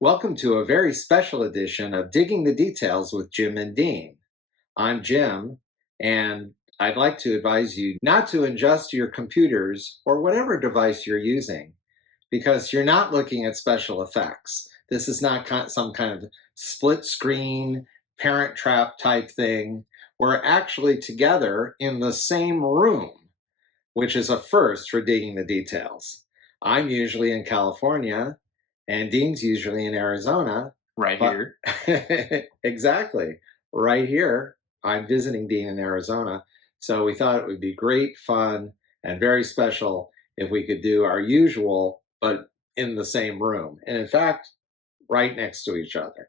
Welcome to a very special edition of Digging the Details with Jim and Dean. I'm Jim, and I'd like to advise you not to adjust your computers or whatever device you're using because you're not looking at special effects. This is not some kind of split screen, parent trap type thing. We're actually together in the same room, which is a first for Digging the Details. I'm usually in California, and Dean's usually in Arizona. Right here. Exactly. Right here. I'm visiting Dean in Arizona. So we thought it would be great fun and very special if we could do our usual, but in the same room. And in fact, right next to each other.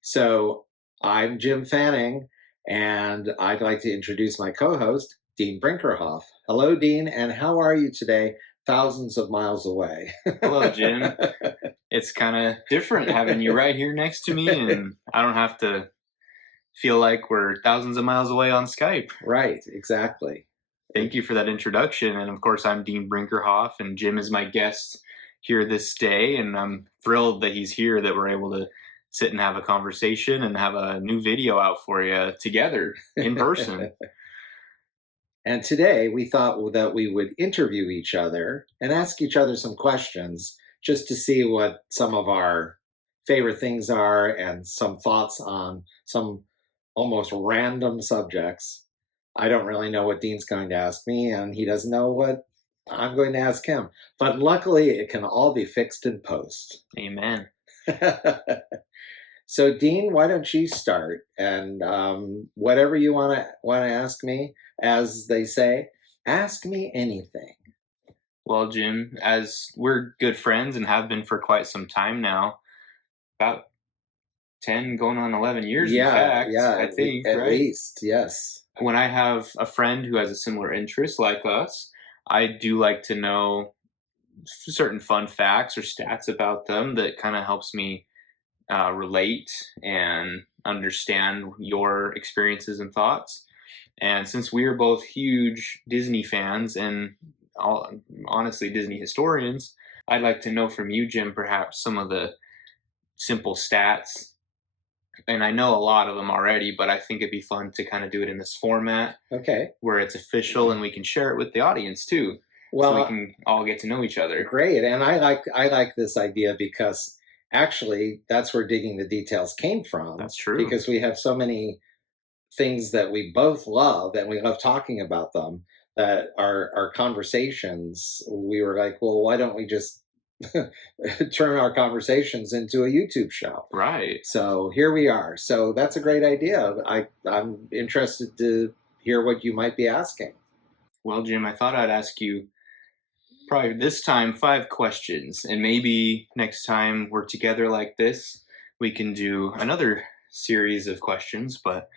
So I'm Jim Fanning, and I'd like to introduce my co-host, Dean Brinkerhoff. Hello, Dean, and how are you today, thousands of miles away? Hello, Jim. It's kind of different having you right here next to me, and I don't have to feel like we're thousands of miles away on Skype. Right, exactly. Thank you for that introduction. And of course, I'm Dean Brinkerhoff, and Jim is my guest here this day, and I'm thrilled that he's here, that we're able to sit and have a conversation and have a new video out for you together in person. And today we thought that we would interview each other and ask each other some questions just to see what some of our favorite things are and some thoughts on some almost random subjects. I don't really know what Dean's going to ask me, and he doesn't know what I'm going to ask him. But luckily, it can all be fixed in post. Amen. So, Dean, why don't you start? And whatever you want to ask me, as they say, ask me anything. Well, Jim, as we're good friends and have been for quite some time now, about 10 going on 11 years, in fact, I think, at right? least, yes. When I have a friend who has a similar interest like us, I do like to know certain fun facts or stats about them that kind of helps me relate and understand your experiences and thoughts. And since we are both huge Disney fans and honestly Disney historians, I'd like to know from you, Jim, perhaps some of the simple stats. And I know a lot of them already, but I think it'd be fun to kind of do it in this format. Okay. Where it's official and we can share it with the audience too. Well, so we can all get to know each other. Great. And I like this idea because actually that's where Digging the Details came from. That's true. Because we have so many things that we both love and we love talking about them, that our conversations, we were like, well, why don't we just turn our conversations into a YouTube show? Right. So here we are. So that's a great idea. I'm interested to hear what you might be asking. Well, Jim, I thought I'd ask you probably this time 5 questions, and maybe next time we're together like this, we can do another series of questions. But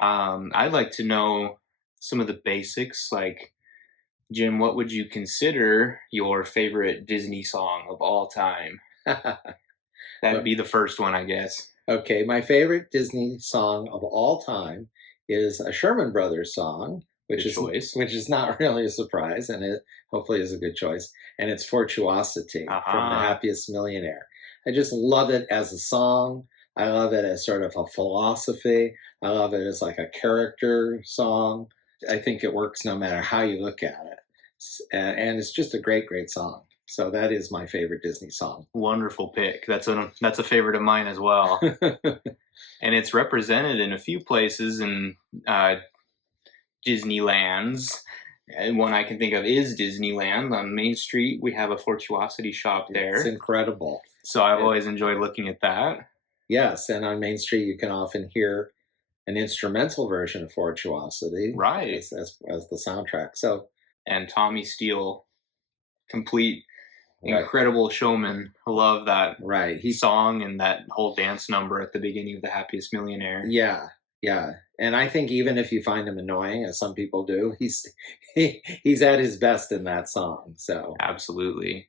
I'd like to know some of the basics, like, Jim, what would you consider your favorite Disney song of all time? That'd be the first one, I guess. Okay, my favorite Disney song of all time is a Sherman Brothers song, which is not really a surprise, and it hopefully is a good choice. And it's Fortuosity from The Happiest Millionaire. I just love it as a song. I love it as sort of a philosophy. I love it as like a character song. I think it works no matter how you look at it. And it's just a great, great song. So that is my favorite Disney song. Wonderful pick. That's a favorite of mine as well. And it's represented in a few places in Disneylands. And one I can think of is Disneyland. On Main Street, we have a Fortuosity shop there. It's incredible. So I've always enjoyed looking at that. Yes, and on Main Street, you can often hear an instrumental version of Fortuosity. Right. As the soundtrack. So, and Tommy Steele, complete incredible showman. I love that song and that whole dance number at the beginning of The Happiest Millionaire. Yeah. And I think even if you find him annoying, as some people do, he's at his best in that song. So absolutely.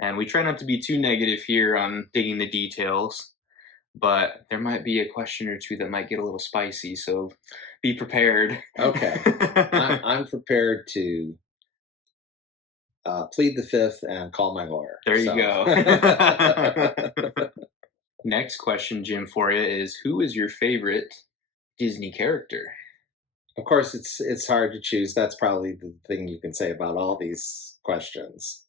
And we try not to be too negative here on Digging the Details, but there might be a question or two that might get a little spicy, so be prepared. Okay. I'm prepared to plead the fifth and call my lawyer. There you So. go. Next question, Jim, for you is, who is your favorite Disney character? Of course, it's hard to choose. That's probably the thing you can say about all these questions.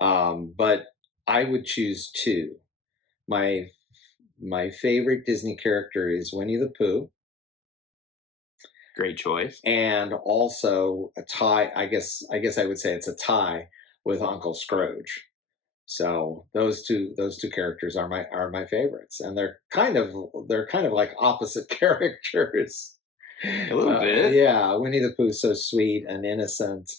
But I would choose two. My favorite Disney character is Winnie the Pooh, Great choice. and also a tie. I guess I would say it's a tie with Uncle Scrooge. So those two characters are my favorites, and they're kind of like opposite characters. A little bit. Yeah, Winnie the Pooh's so sweet and innocent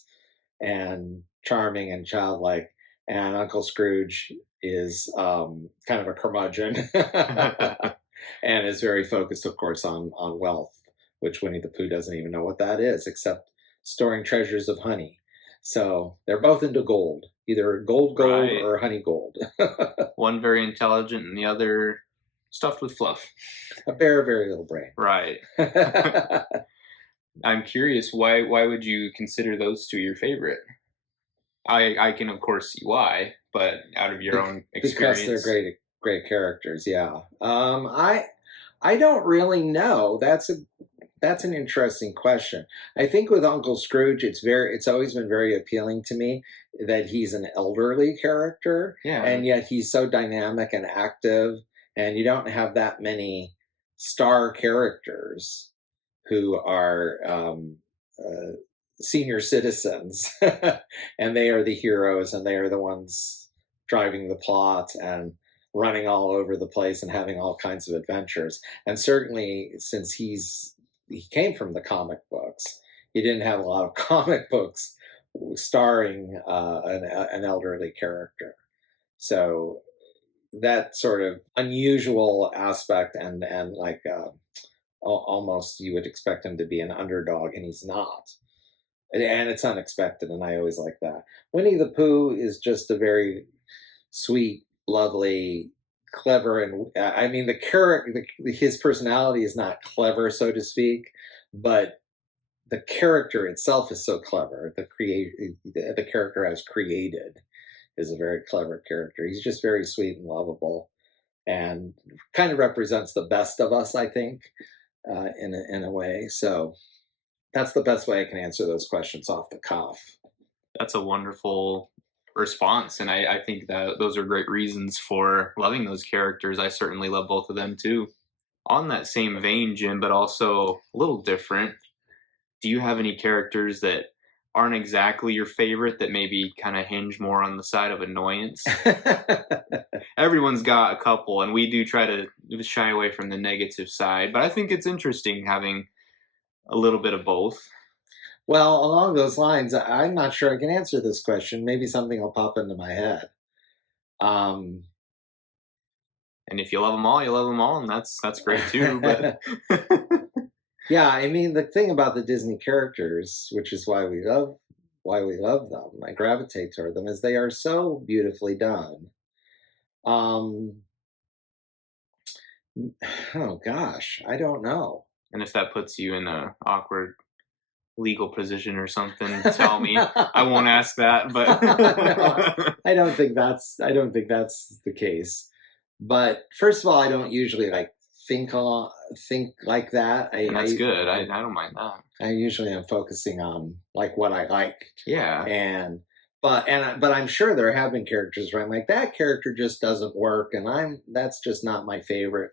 and charming and childlike, and Uncle Scrooge is kind of a curmudgeon and is very focused, of course, on wealth, which Winnie the Pooh doesn't even know what that is, except storing treasures of honey. So they're both into gold, either gold Right. or honey gold. One very intelligent and the other stuffed with fluff. A very, very little brain. Right. I'm curious, why would you consider those two your favorite? I can of course see why, but out of your own experience. Because they're great characters, yeah. I don't really know. That's an interesting question. I think with Uncle Scrooge, it's always been very appealing to me that he's an elderly character, Yeah. and yet he's so dynamic and active, and you don't have that many star characters who are senior citizens, and they are the heroes, and they are the ones driving the plot and running all over the place and having all kinds of adventures. And certainly, since he came from the comic books, he didn't have a lot of comic books starring an elderly character. So that sort of unusual aspect, and like almost you would expect him to be an underdog, and he's not. And it's unexpected, and I always like that. Winnie the Pooh is just a very sweet, lovely, clever, and I mean his personality is not clever, so to speak, but the character itself is so clever. The character as created is a very clever character. He's just very sweet and lovable, and kind of represents the best of us, I think, in a way. So that's the best way I can answer those questions off the cuff. That's a wonderful response, and I think that those are great reasons for loving those characters. I certainly love both of them too. On that same vein, Jim, but also a little different, do you have any characters that aren't exactly your favorite that maybe kind of hinge more on the side of annoyance? Everyone's got a couple, and we do try to shy away from the negative side, but I think it's interesting having a little bit of both. Well, along those lines, I'm not sure I can answer this question. Maybe something will pop into my head. And if you love them all, you love them all, and that's great too. But yeah, I mean, the thing about the Disney characters, which is why we love them, I gravitate toward them, is they are so beautifully done. Oh gosh, I don't know. And if that puts you in a awkward legal position or something, tell me. I won't ask that, but No, I don't think that's the case. But first of all, I don't usually like think like that. that's good. I don't mind that. I usually am focusing on like what I like. Yeah. But I'm sure there have been characters where I'm like, that character just doesn't work, and that's just not my favorite.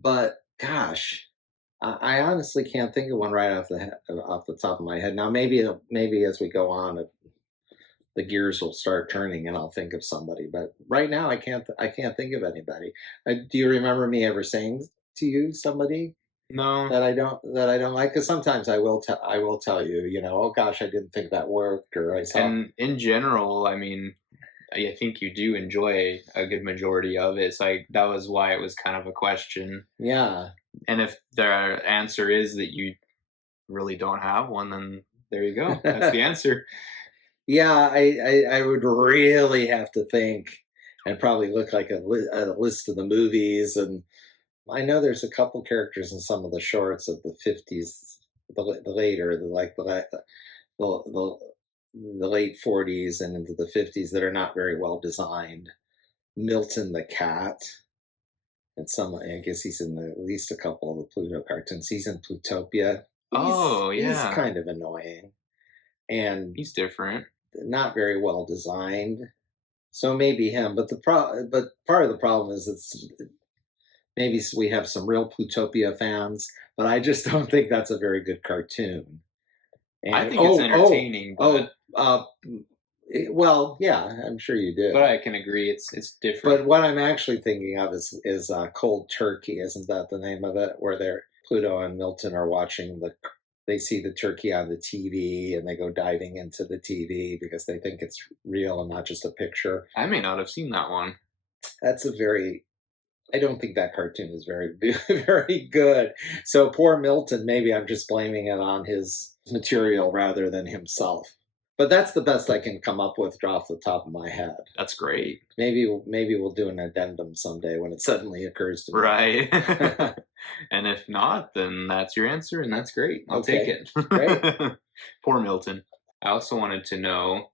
But gosh, I honestly can't think of one right off the top of my head. Now maybe as we go on, the gears will start turning, and I'll think of somebody. But right now, I can't think of anybody. Do you remember me ever saying to you somebody No. that I don't like? Because sometimes I will tell you, oh gosh, I didn't think that worked, or I saw. And in general, I mean, I think you do enjoy a good majority of it. So that was why it was kind of a question. Yeah. And if the answer is that you really don't have one, then there you go. That's the answer. Yeah, I would really have to think, and probably look like a list of the movies. And I know there's a couple characters in some of the shorts of the 50s, the the late 40s and into the 50s that are not very well designed. Milton the cat, and some, I guess he's in at least a couple of the Pluto cartoons. He's in Plutopia. Oh, He's yeah. kind of annoying and He's different. not very well designed. So maybe him, but but part of the problem is maybe we have some real Plutopia fans, but I just don't think that's a very good cartoon. I And think it's entertaining, but well, yeah, I'm sure you do. but I can agree it's different. But what I'm actually thinking of is Cold Turkey. Isn't that the name of it? Where Pluto and Milton are watching they see the turkey on the TV and they go diving into the TV because they think it's real and not just a picture. I may not have seen that one. That's I don't think that cartoon is very, very good. So poor Milton, maybe I'm just blaming it on his material rather than himself. But that's the best I can come up with off the top of my head. That's great. Maybe we'll do an addendum someday when it suddenly occurs to me. Right. And if not, then that's your answer, and that's great. I'll take it. Great. Poor Milton. I also wanted to know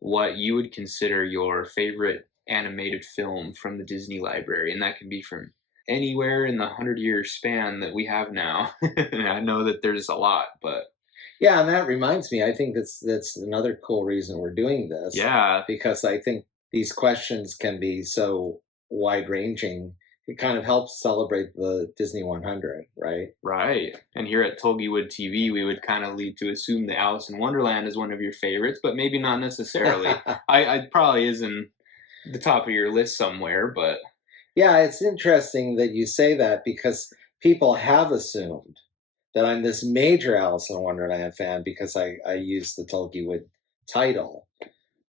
what you would consider your favorite animated film from the Disney library, and that can be from anywhere in the 100-year span that we have now. And I know that there's a lot, but yeah, and that reminds me, I think that's another cool reason we're doing this. yeah, Because I think these questions can be so wide ranging. It kind of helps celebrate the Disney 100, right? right. And here at Tulgeywood TV, we would kind of lead to assume that Alice in Wonderland is one of your favorites, but maybe not necessarily. I probably is in the top of your list somewhere, but yeah, it's interesting that you say that because people have assumed that I'm this major Alice in Wonderland fan because I use the Tulgeywood title,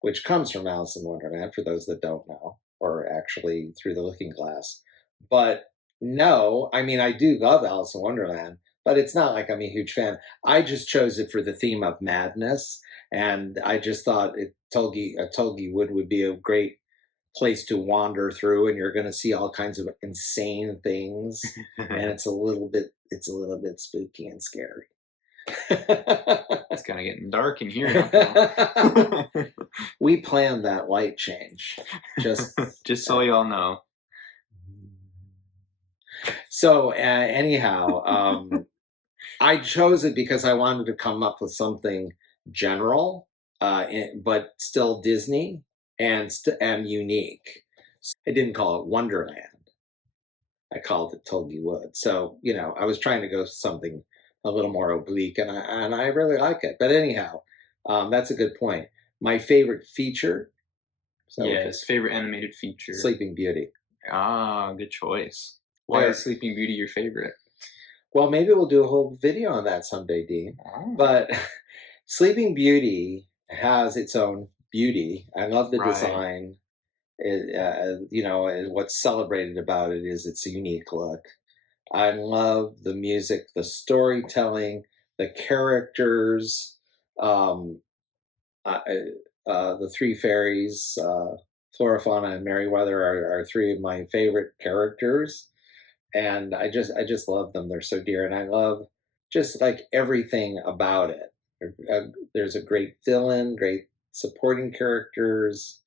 which comes from Alice in Wonderland, for those that don't know, or actually Through the Looking Glass. But no, I mean, I do love Alice in Wonderland, but it's not like I'm a huge fan. I just chose it for the theme of madness, and I just thought Tulgeywood would be a great place to wander through, and you're going to see all kinds of insane things, and it's a little bit spooky and scary. it's kind of getting dark in here now. We planned that light change, just so y'all know. So anyhow, I chose it because I wanted to come up with something general, but still Disney and unique. I didn't call it Wonderland. I called it Tulgeywood. So I was trying to go something a little more oblique, and I really like it. But anyhow, that's a good point. My favorite feature. Yes, favorite animated feature. Sleeping Beauty. Ah, good choice. Why is Sleeping Beauty your favorite? Well, maybe we'll do a whole video on that someday, Dean. Oh. But Sleeping Beauty has its own beauty. I love the design. What's celebrated about it is its unique look. I love the music, the storytelling, the characters, the three fairies, Flora, Fauna, and Merryweather are three of my favorite characters, and I just love them. They're so dear, and I love just like everything about it. There's a great villain, great supporting characters.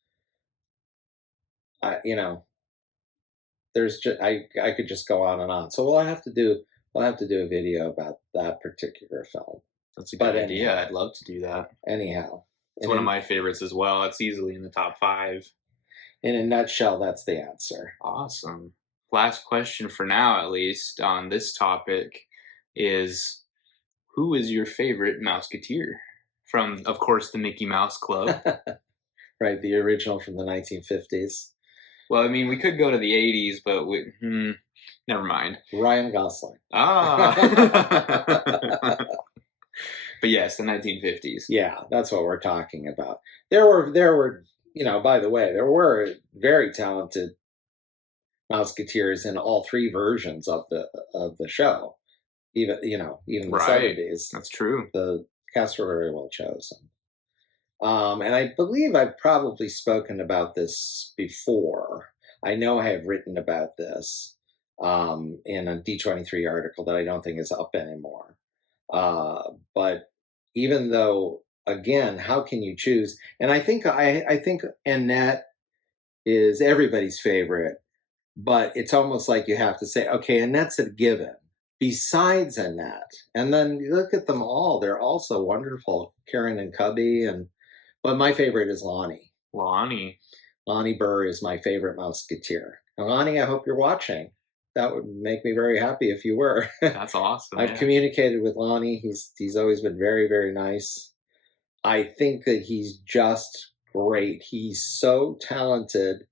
There's just I could just go on and on. So we'll have to do a video about that particular film. That's a good idea. Anyhow, I'd love to do that. Anyhow, it's one of my favorites as well. It's easily in the top 5. In a nutshell, that's the answer. Awesome. Last question for now, at least, on this topic is, who is your favorite Mouseketeer? From, of course, the Mickey Mouse Club. Right, the original from the 1950s. Well, I mean, we could go to the 80s, but never mind. Ryan Gosling. Ah. But yes, the 1950s. Yeah, that's what we're talking about. There were, by the way, there were very talented Mouseketeers in all 3 versions of the show. Even the 70s. That's true. The cast were very well chosen. And I believe I've probably spoken about this before. I know I have written about this in a D23 article that I don't think is up anymore. But even though again, how can you choose? And I think Annette is everybody's favorite, but it's almost like you have to say, okay, Annette's a given. Besides Annette, and then you look at them all; they're also wonderful. Karen and Cubby, but my favorite is Lonnie. Lonnie. Lonnie Burr is my favorite Mouseketeer. And Lonnie, I hope you're watching. That would make me very happy if you were. That's awesome. I've communicated with Lonnie. He's always been very, very nice. I think that he's just great. He's so talented,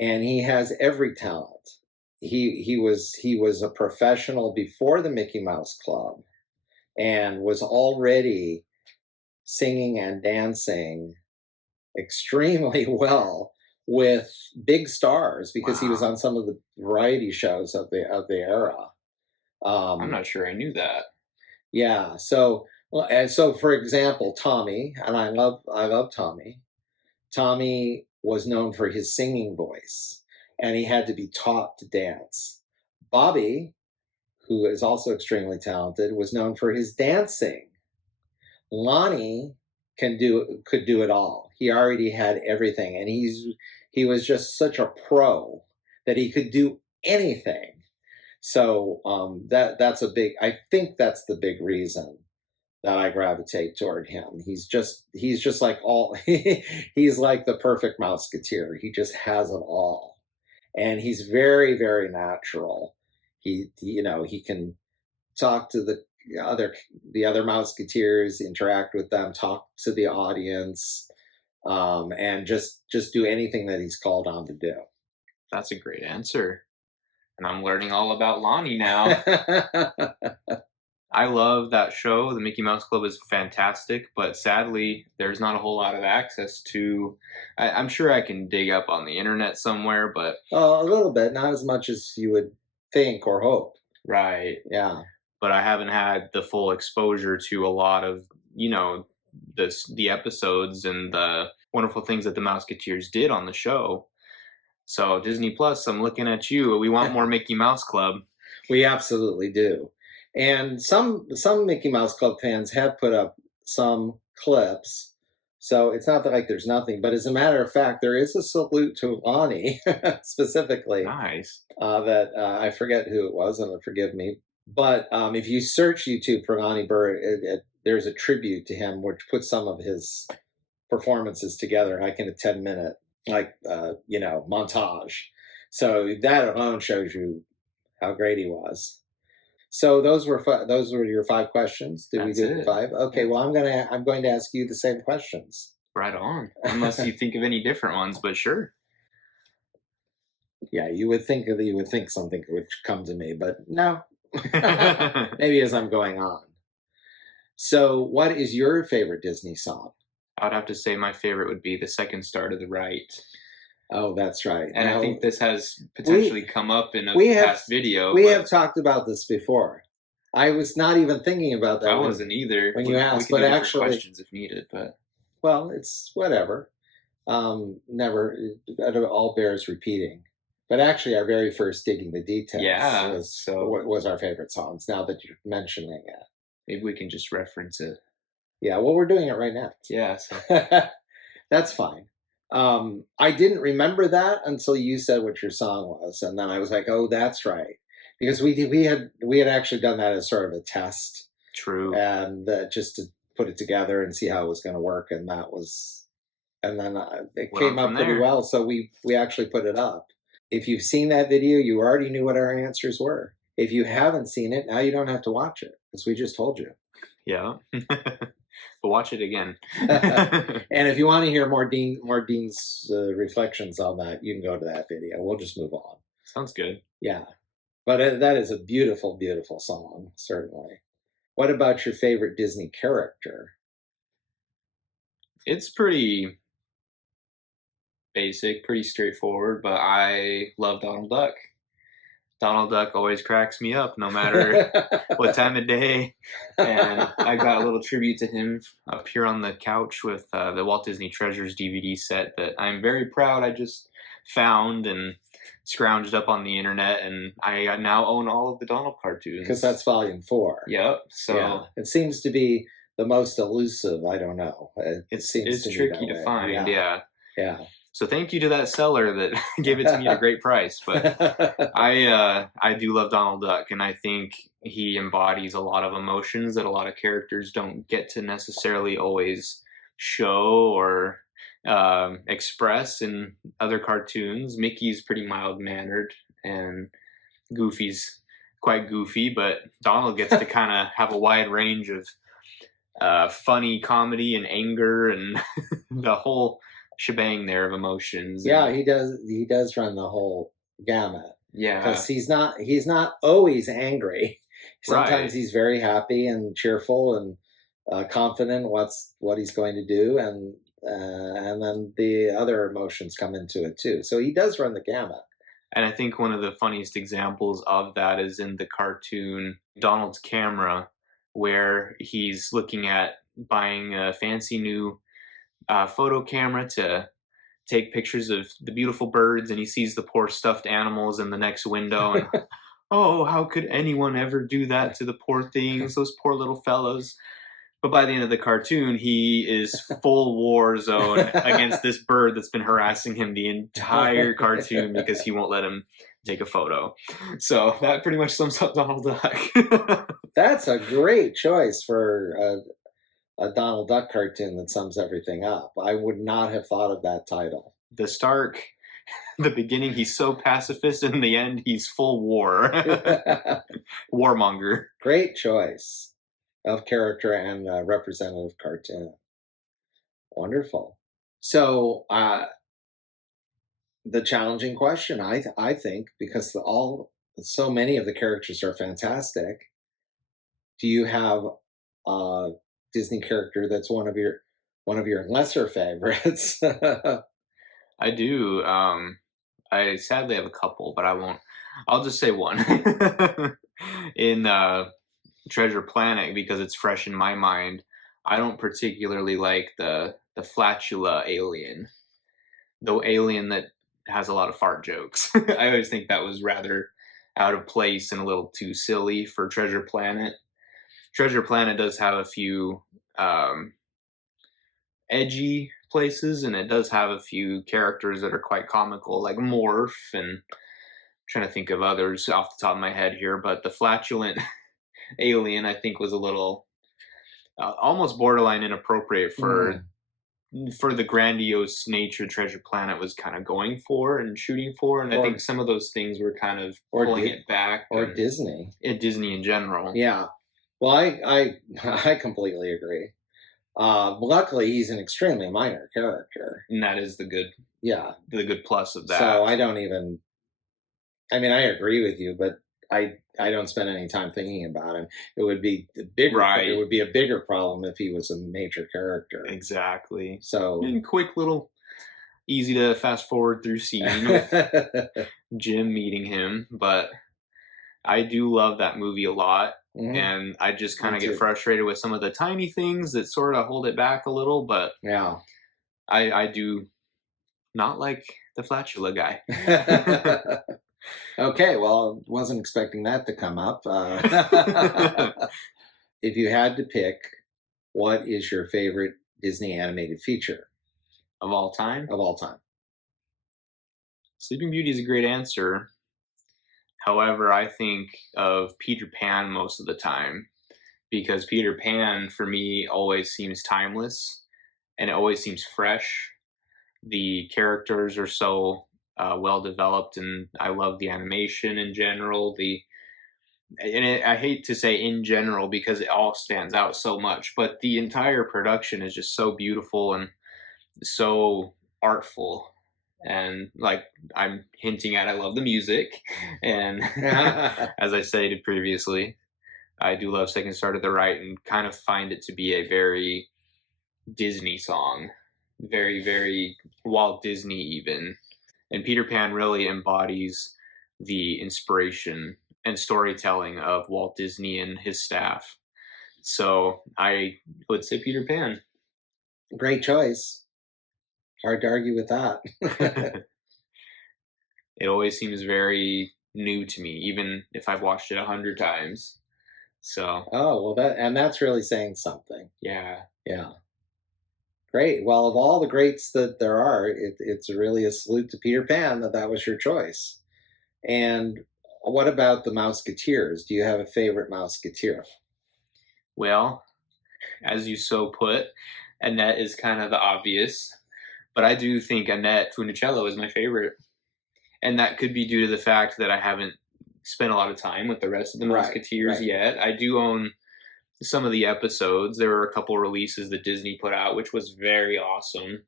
and he has every talent. He was a professional before the Mickey Mouse Club, and was already singing and dancing extremely well with big stars because he was on some of the variety shows of the era. I'm not sure I knew that. Yeah. So for example, Tommy, and I love Tommy. Tommy was known for his singing voice, and he had to be taught to dance. Bobby, who is also extremely talented, was known for his dancing. Lonnie could do it all. He already had everything, and he was just such a pro that he could do anything. So that's a big. I think that's the big reason that I gravitate toward him. He's just like all. He's like the perfect Mouseketeer. He just has it all, and he's very, very natural. He can talk to the other Mouseketeers, interact with them, talk to the audience, and just do anything that he's called on to do. That's a great answer, and I'm learning all about Lonnie now. I love that show. The Mickey Mouse Club is fantastic, but sadly, there's not a whole lot of access to. I'm sure I can dig up on the internet somewhere, but a little bit, not as much as you would think or hope. Right. Yeah. But I haven't had the full exposure to a lot of, the episodes and the wonderful things that the Mouseketeers did on the show. So Disney Plus, I'm looking at you. We want more Mickey Mouse Club. We absolutely do. And some Mickey Mouse Club fans have put up some clips. So it's not like there's nothing. But as a matter of fact, there is a salute to Lonnie specifically. Nice. That I forget who it was, and forgive me. But if you search YouTube for Lonnie Burr, there's a tribute to him, which puts some of his performances together, like in a 10-minute, montage. So that alone shows you how great he was. So those were your 5 questions. Did That's we do it. 5? Okay. Well, I'm going to ask you the same questions. Right on. Unless you think of any different ones, but sure. Yeah, you would think something would come to me, but no. Maybe as I'm going on. So, what is your favorite Disney song? I'd have to say my favorite would be The Second Star to the Right. Oh, that's right. And I think this has potentially come up in a past video. We have talked about this before. I was not even thinking about that. I wasn't either. When you asked, but actually, questions if needed. But well, it's whatever. Never. It all bears repeating. But actually, our very first Digging the Details was our favorite songs. Now that you're mentioning it, maybe we can just reference it. Yeah. Well, we're doing it right now. Yeah. So. That's fine. I didn't remember that until you said what your song was, and then I was like, "Oh, that's right," because we had actually done that as sort of a test. True. And just to put it together and see how it was going to work, and then it came up pretty well. So we actually put it up. If you've seen that video, you already knew what our answers were. If you haven't seen it, now you don't have to watch it because we just told you. Yeah. But watch it again. And if you want to hear more Dean's reflections on that, you can go to that video. We'll just move on. Sounds good. Yeah. But that is a beautiful, beautiful song, certainly. What about your favorite Disney character? It's pretty basic, pretty straightforward, but I love Donald Duck. Donald Duck always cracks me up no matter what time of day. And I got a little tribute to him up here on the couch with the Walt Disney Treasures DVD set that I'm very proud I just found and scrounged up on the internet, and I now own all of the Donald cartoons. Because that's volume 4. Yep. So yeah. It seems to be the most elusive. I don't know. It seems It's to me that tricky to way. find, Yeah, yeah. yeah. So thank you to that seller that gave it to me at a great price. But I do love Donald Duck, and I think he embodies a lot of emotions that a lot of characters don't get to necessarily always show or express in other cartoons. Mickey's pretty mild mannered, and Goofy's quite goofy, but Donald gets to kind of have a wide range of funny comedy and anger and the whole shebang there of emotions. Yeah, And he does. He does run the whole gamut because yeah, he's not always angry. Sometimes right. he's very happy and cheerful and confident what he's going to do, and then the other emotions come into it too. So he does run the gamut. And I think one of the funniest examples of that is in the cartoon Donald's Camera, where he's looking at buying a fancy new photo camera to take pictures of the beautiful birds, and he sees the poor stuffed animals in the next window, and oh, how could anyone ever do that to the poor things, those poor little fellows? But by the end of the cartoon, he is full war zone against this bird that's been harassing him the entire cartoon because he won't let him take a photo. So that pretty much sums up Donald Duck. That's a great choice for a Donald Duck cartoon that sums everything up. I would not have thought of that title. The Stark, the beginning, he's so pacifist, and in the end, he's full war. Warmonger. Great choice of character and representative cartoon. Wonderful. So the challenging question, I think, because so many of the characters are fantastic. Do you have a Disney character that's one of your lesser favorites? I do. I sadly have a couple, but I won't. I'll just say one. In Treasure Planet, because it's fresh in my mind, I don't particularly like the flatula alien, the alien that has a lot of fart jokes. I always think that was rather out of place and a little too silly for Treasure Planet. Treasure Planet does have a few um, edgy places, and it does have a few characters that are quite comical, like Morph, and I'm trying to think of others off the top of my head here. But the flatulent alien, I think, was a little almost borderline inappropriate Mm. for the grandiose nature Treasure Planet was kind of going for and shooting for, and I think Or some of those things were kind of or pulling Di- it back, or and Disney. Disney in general. Yeah. Well, I completely agree. Luckily, he's an extremely minor character. And that is Yeah. the good plus of that. So I don't even. I mean, I agree with you, but I don't spend any time thinking about him. It would be Right. It would be a bigger problem if he was a major character. Exactly. So. And quick little, easy to fast forward through scene with Jim meeting him, but I do love that movie a lot. Mhm. And I just kind Me of get too. frustrated with some of the tiny things that sort of hold it back a little, but Yeah. I do not like the flatula guy. Okay, well, wasn't expecting that to come up. If you had to pick, what is your favorite Disney animated feature Of all time, of all time? Sleeping Beauty is a great answer. However, I think of Peter Pan most of the time because Peter Pan, for me, always seems timeless and it always seems fresh. The characters are so well developed, and I love the animation in general. I hate to say in general because it all stands out so much, but the entire production is just so beautiful and so artful. And like I'm hinting at, I love the music, and as I stated previously, I do love Second Star to the Right, and kind of find it to be a very Disney song, very very Walt Disney even. And Peter Pan really embodies the inspiration and storytelling of Walt Disney and his staff. So I would say Peter Pan. Great choice. Hard to argue with that. It always seems very new to me, even if I've watched it 100 times. So Oh, well, that's really saying something. yeah, Yeah. Great. Well, of all the greats that there are, it's really a salute to Peter Pan that was your choice. And what about the Mouseketeers? Do you have a favorite Mouseketeer? well, as you so put, Annette is kind of the obvious, but I do think Annette Funicello is my favorite. And that could be due to the fact that I haven't spent a lot of time with the rest of the Right, Musketeers right. yet. I do own some of the episodes. There were a couple releases that Disney put out, which was very awesome.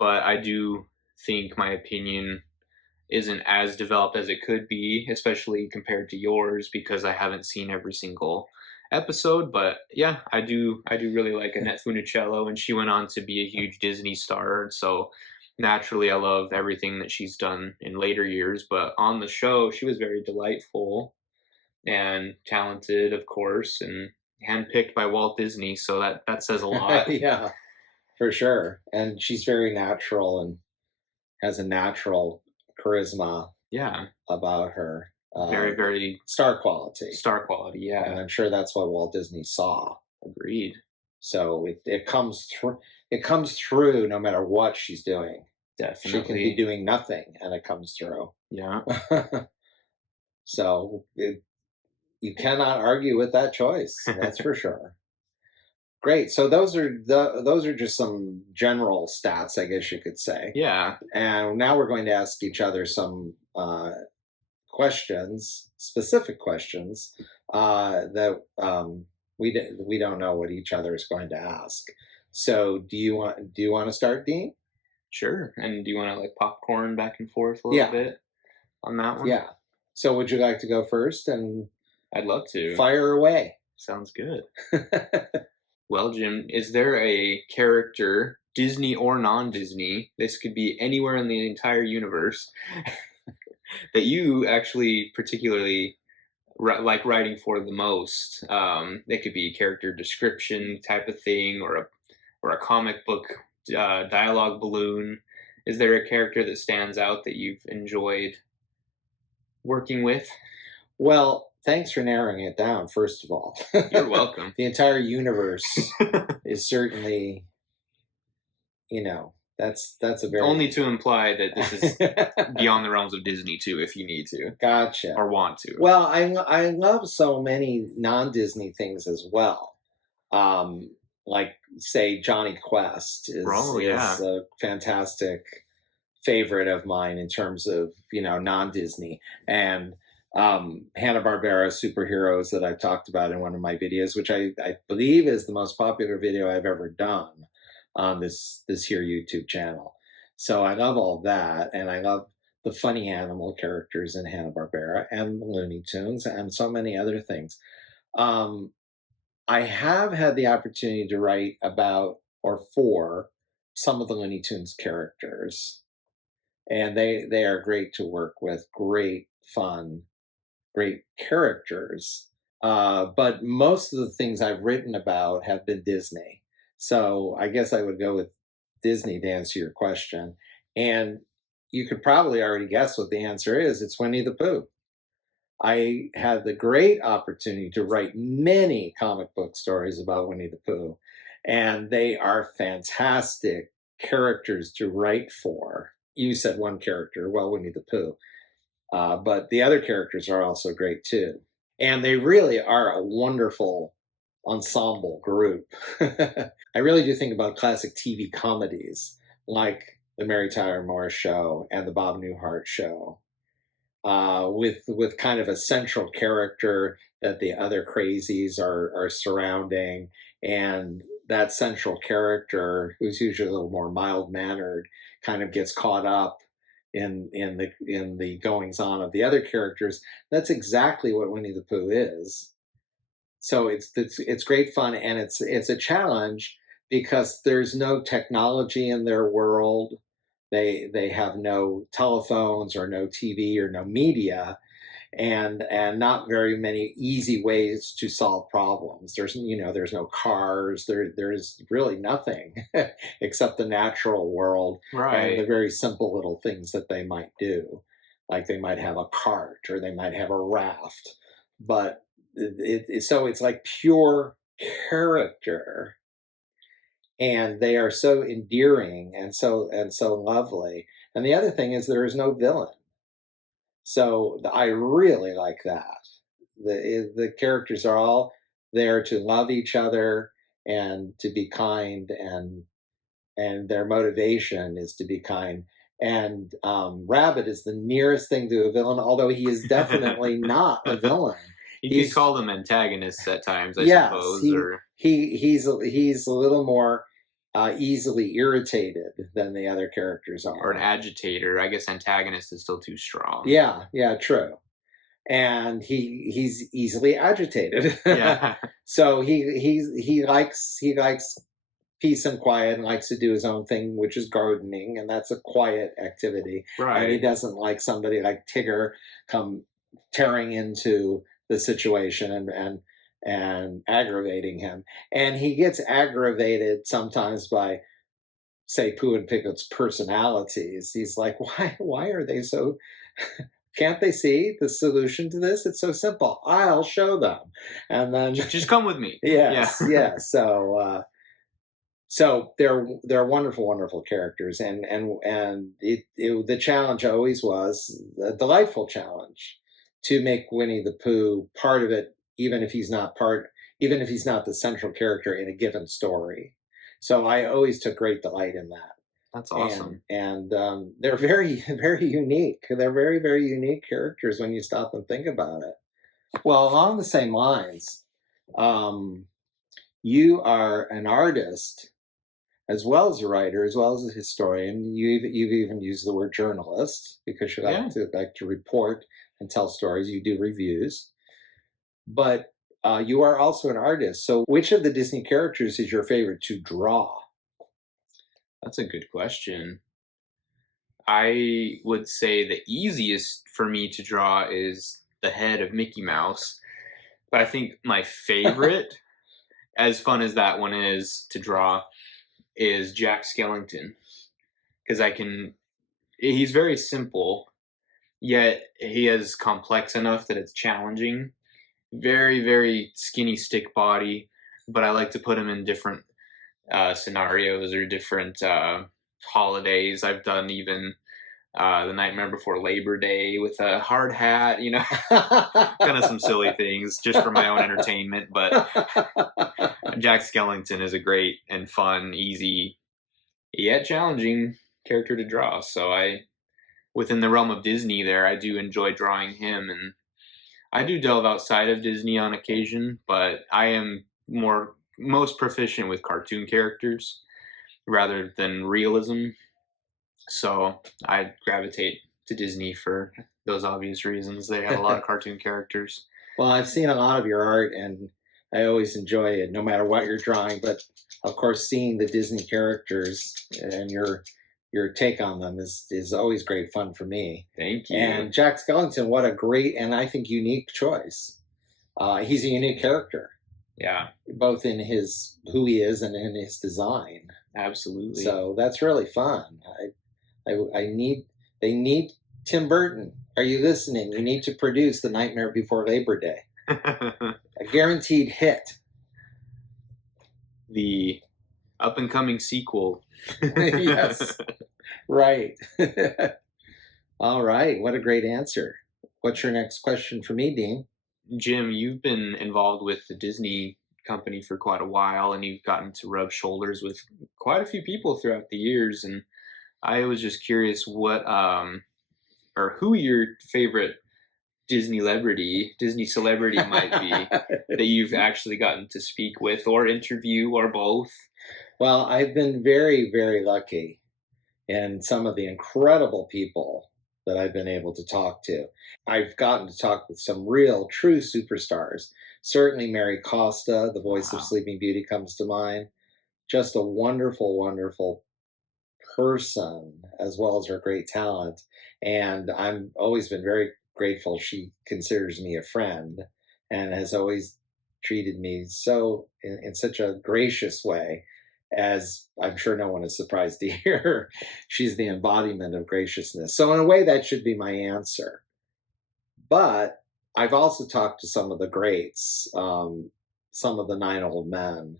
But I do think my opinion isn't as developed as it could be, especially compared to yours, because I haven't seen every single episode. But yeah, I do really like Annette Funicello, and she went on to be a huge Disney star. So naturally, I love everything that she's done in later years. But on the show, she was very delightful and talented, of course, and handpicked by Walt Disney. So that says a lot. Yeah, for sure. And she's very natural and has a natural charisma Yeah, about her. very very Star quality. star quality. And Yeah, I'm sure that's what Walt Disney saw. agreed. So it comes through. It comes through no matter what she's doing. She can be Definitely. doing nothing, and it comes through. Yeah. So you cannot argue with that choice. That's for sure. Great. So those are just some general stats, I guess you could say. Yeah. And now we're going to ask each other some questions, specific questions that we don't know what each other is going to ask. So do you want to start, Dean? Sure. And do you want to like popcorn back and forth a little Yeah. bit on that one? Yeah. So would you like to go first and I'd love to. fire away? Sounds good. Well, Jim, is there a character, Disney or non-Disney, this could be anywhere in the entire universe, that you actually particularly like writing for the most? It could be a character description type of thing, or a comic book dialogue balloon. Is there a character that stands out that you've enjoyed working with? Well, thanks for narrowing it down, first of all. You're welcome. The entire universe is certainly, that's a very Only to imply that this is beyond the realms of Disney too, if you need to Gotcha. or want to. Well, I love so many non-Disney things as well. Like say Johnny Quest is a fantastic favorite of mine in terms of non-Disney, and Hanna-Barbera superheroes that I've talked about in one of my videos, which I believe is the most popular video I've ever done on this here YouTube channel. So I love all that, and I love the funny animal characters in Hanna-Barbera and the Looney Tunes and so many other things. I have had the opportunity to write about or for some of the Looney Tunes characters, and they are great to work with, great fun, great characters. But most of the things I've written about have been Disney. So I guess I would go with Disney to answer your question. And you could probably already guess what the answer is. It's Winnie the Pooh. I had the great opportunity to write many comic book stories about Winnie the Pooh, and they are fantastic characters to write for. You said one character, well, Winnie the Pooh. But the other characters are also great too. And they really are a wonderful ensemble group. I really do think about classic TV comedies like The Mary Tyler Moore Show and The Bob Newhart Show, with kind of a central character that the other crazies are surrounding. And that central character, who's usually a little more mild-mannered, kind of gets caught up in the goings on of the other characters. That's exactly what Winnie the Pooh is. So it's great fun, and it's a challenge because there's no technology in their world. They have no telephones or no TV or no media, and not very many easy ways to solve problems. There's no cars. There's really nothing except the natural world and the very simple little things that they might do, like they might have a cart or they might have a raft, but so it's like pure character, and they are so endearing and so lovely. And the other thing is there is no villain. So I really like that. The characters are all there to love each other and to be kind, and their motivation is to be kind. And Rabbit is the nearest thing to a villain, although he is definitely not a villain. You could call them antagonists at times, I Yes, suppose. he's a little more easily irritated than the other characters are. Or an agitator. I guess antagonist is still too strong. Yeah, true. And he's easily agitated. Yeah. So he likes peace and quiet, and likes to do his own thing, which is gardening, and that's a quiet activity. Right. And he doesn't like somebody like Tigger come tearing into the situation and aggravating him. And he gets aggravated sometimes by, say, Pooh and Piglet's personalities. He's like, why are they so can't they see the solution to this? It's so simple. I'll show them. And then just come with me. Yes, yeah. Yes. So they're wonderful, wonderful characters, and the challenge always was a delightful challenge to make Winnie the Pooh part of it, even if he's not the central character in a given story. So I always took great delight in that. That's awesome. And they're very, very unique. They're very, very unique characters when you stop and think about it. Well, along the same lines, you are an artist as well as a writer, as well as a historian. You've even used the word journalist because you like to report and tell stories. You do reviews. But you are also an artist. So which of the Disney characters is your favorite to draw? That's a good question. I would say the easiest for me to draw is the head of Mickey Mouse. But I think my favorite, as fun as that one is to draw, is Jack Skellington. Because he's very simple, yet he is complex enough that it's challenging. Very, very skinny stick body, but I like to put him in different scenarios or different holidays. I've done even the Nightmare Before Labor Day with a hard hat, kind of some silly things just for my own entertainment. But Jack Skellington is a great and fun, easy, yet challenging character to draw. So within the realm of Disney there, I do enjoy drawing him, and I do delve outside of Disney on occasion, but I am most proficient with cartoon characters rather than realism. So I gravitate to Disney for those obvious reasons. They have a lot of cartoon characters. Well, I've seen a lot of your art, and I always enjoy it, no matter what you're drawing. But of course, seeing the Disney characters and your take on them is always great fun for me. Thank you. And Jack Skellington, what a great and I think unique choice. He's a unique character. Yeah. Both in who he is and in his design. Absolutely. So that's really fun. They need Tim Burton. Are you listening? You need to produce The Nightmare Before Labor Day. A guaranteed hit. The up and coming sequel. Yes. Right. All right. What a great answer. What's your next question for me, Dean? Jim, you've been involved with the Disney company for quite a while, and you've gotten to rub shoulders with quite a few people throughout the years. And I was just curious who your favorite Disney celebrity might be that you've actually gotten to speak with or interview or both. Well, I've been very, very lucky in some of the incredible people that I've been able to talk to. I've gotten to talk with some real, true superstars. Certainly Mary Costa, the voice of Sleeping Beauty, comes to mind. Just a wonderful, wonderful person, as well as her great talent. And I've always been very grateful she considers me a friend and has always treated me in such a gracious way, as I'm sure no one is surprised to hear. She's the embodiment of graciousness. So in a way, that should be my answer. But I've also talked to some of the greats, some of the nine old men.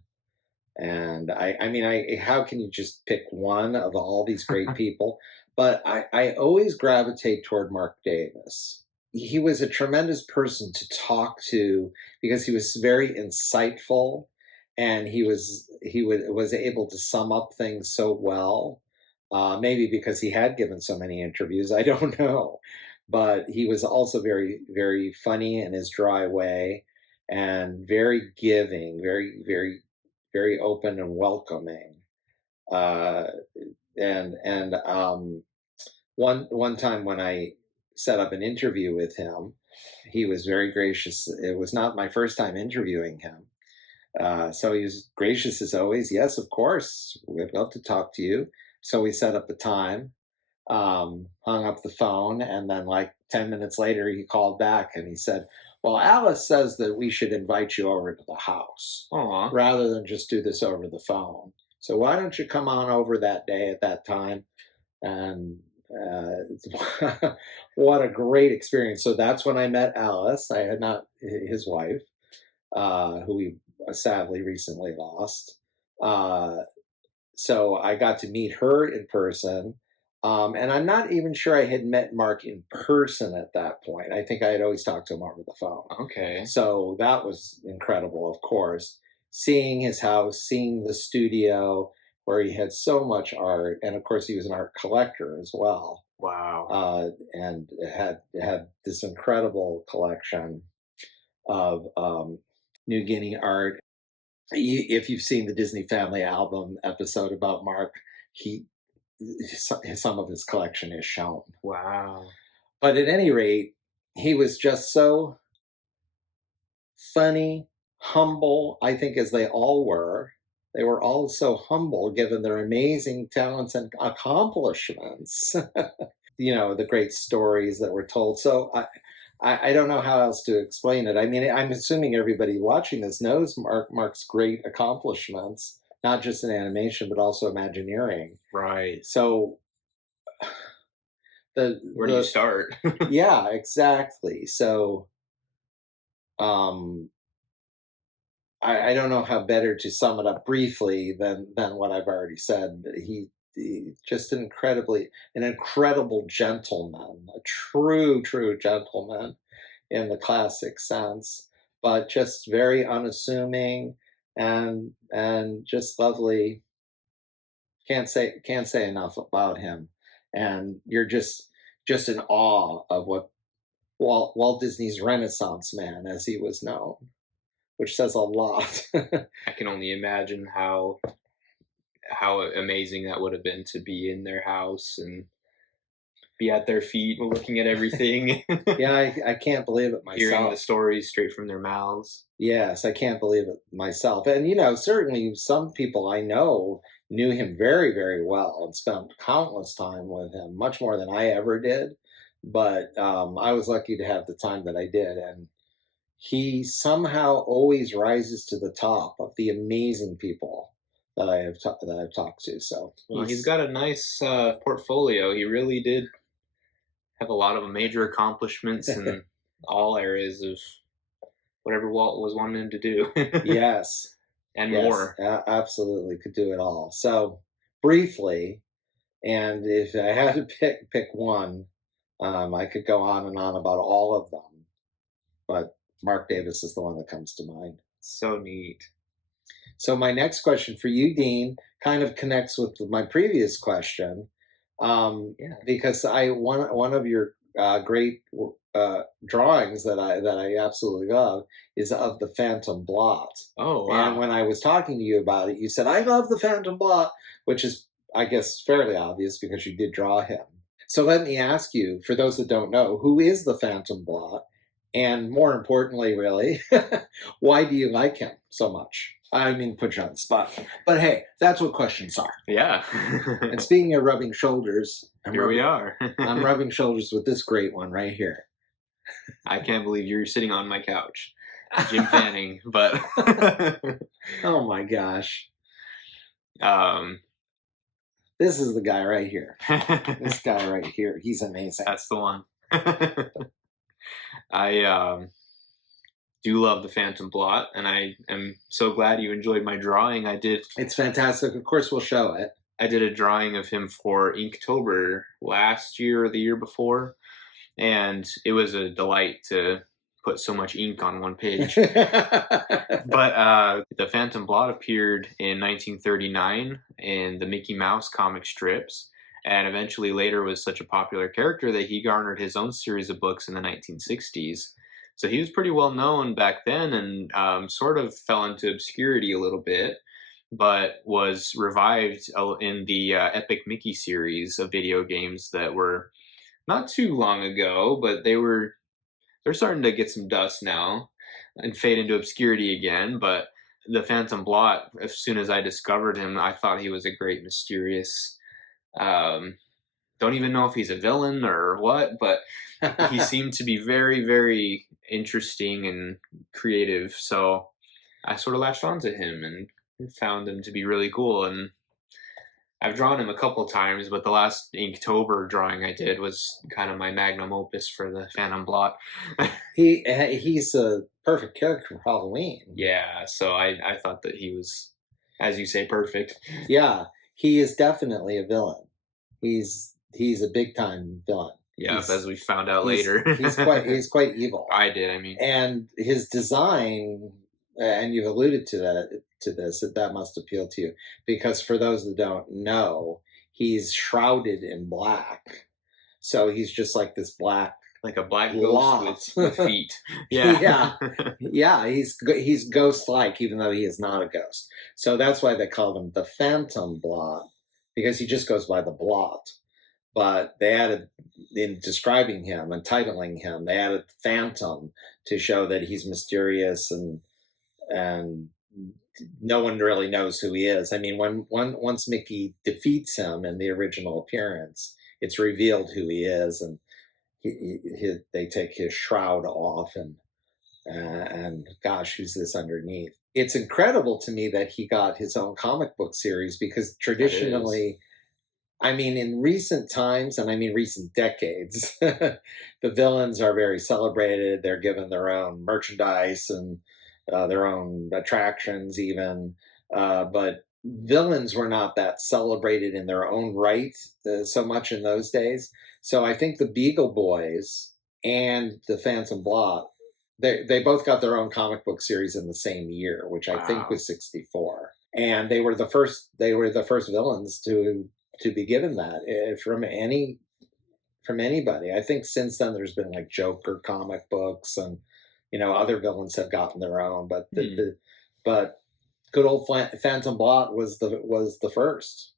And I mean, how can you just pick one of all these great people? But I always gravitate toward Mark Davis. He was a tremendous person to talk to because he was very insightful, and was able to sum up things so well. Maybe because he had given so many interviews, I don't know. But he was also very, very funny in his dry way, and very giving, very open and welcoming. Uh, and one time when I set up an interview with him, he was very gracious. It was not my first time interviewing him, so he was gracious as always. Yes, of course, we'd love to talk to you. So we set up a time, hung up the phone, and then like 10 minutes later, he called back and he said, "Well, Alice says that we should invite you over to the house Aw. rather than just do this over the phone. So why don't you come on over that day at that time?" And what a great experience. So that's when I met Alice. I had not his wife, who we sadly recently lost. Uh, so I got to meet her in person. And I'm not even sure I had met Mark in person at that point. I think I had always talked to him over the phone. Okay. So that was incredible, of course. Seeing his house, seeing the studio where he had so much art, and of course he was an art collector as well, Wow. and had this incredible collection of New Guinea art. If you've seen the Disney Family album episode about Mark, he some of his collection is shown. Wow. But at any rate, he was just so funny, humble, I think, as they all were. They were all so humble given their amazing talents and accomplishments. The great stories that were told. So I don't know how else to explain it. I mean, I'm assuming everybody watching this knows Mark's great accomplishments, not just in animation, but also Imagineering. Right. So Where do you start? yeah, exactly. So um, I don't know how better to sum it up briefly than what I've already said. He just an incredible gentleman, a true gentleman in the classic sense, but just very unassuming and just lovely. Can't say enough about him, and you're just in awe of what Walt Disney's Renaissance man, as he was known, which says a lot. I can only imagine how amazing that would have been to be in their house and be at their feet looking at everything. Yeah, I can't believe it Hearing the myself. stories straight from their mouths. Yes, I can't believe it myself. And certainly some people I know knew him very well and spent countless time with him, much more than I ever did. But I was lucky to have the time that I did, and he somehow always rises to the top of the amazing people that I've talked to. So Well, he's got a nice portfolio. He really did have a lot of major accomplishments in all areas of whatever Walt was wanting him to do. yes, And yes, more. absolutely could do it all. So briefly, and if I had to pick one, I could go on and on about all of them, but Mark Davis is the one that comes to mind. So neat. So my next question for you, Dean, kind of connects with my previous question, Yeah. because one of your great drawings that I absolutely love is of the Phantom Blot. Oh, And wow. when I was talking to you about it, you said, "I love the Phantom Blot," which is, I guess, fairly obvious because you did draw him. So let me ask you, for those that don't know, who is the Phantom Blot? And more importantly, really, why do you like him so much? I mean, put you on the spot. But hey, that's what questions are. Yeah. And speaking of rubbing shoulders, Here we are. I'm rubbing shoulders with this great one right here. I can't believe you're sitting on my couch. Jim Fanning, but Oh my gosh. um This is the guy right here. This guy right here. He's amazing. that's the one. I do love the Phantom Blot, and I am so glad you enjoyed my drawing. It's fantastic. Of course, we'll show it. I did a drawing of him for Inktober last year or the year before, and it was a delight to put so much ink on one page. But the Phantom Blot appeared in 1939 in the Mickey Mouse comic strips, and eventually later was such a popular character that he garnered his own series of books in the 1960s. So he was pretty well known back then, and sort of fell into obscurity a little bit, but was revived in the Epic Mickey series of video games that were not too long ago, but they're starting to get some dust now and fade into obscurity again. But the Phantom Blot, as soon as I discovered him, I thought he was a great mysterious. Um, don't even know if he's a villain or what, but he seemed to be very, very interesting and creative. So I sort of latched onto him and found him to be really cool. And I've drawn him a couple times, but the last Inktober drawing I did was kind of my magnum opus for the Phantom Blot. He's a perfect character for Halloween. Yeah, so I thought that he was, as you say, perfect. Yeah, he is definitely a villain. He's a big time villain. Yeah, as we found out later. he's quite evil. I mean. And his design, and you've alluded to that must appeal to you, because for those that don't know, he's shrouded in black. So he's just like this black, like a black ghost with feet. Yeah. Yeah, he's ghost-like, even though he is not a ghost. So that's why they called him the Phantom Blot, because he just goes by the Blot. But they added, in describing him and titling him, they added Phantom to show that he's mysterious and no one really knows who he is. I mean, once Mickey defeats him in the original appearance, it's revealed who he is, and they take his shroud off, and gosh, who's this underneath? It's incredible to me that he got his own comic book series, because traditionally, I mean, in recent times, and I mean recent decades, the villains are very celebrated. They're given their own merchandise and their own attractions even. But villains were not that celebrated in their own right so much in those days. So I think the Beagle Boys and the Phantom Blot, they both got their own comic book series in the same year, which I think was 1964. And they were the first villains to be given that from anybody. I think since then there's been like Joker comic books, and other villains have gotten their own, but but good old Phantom Blot was the first.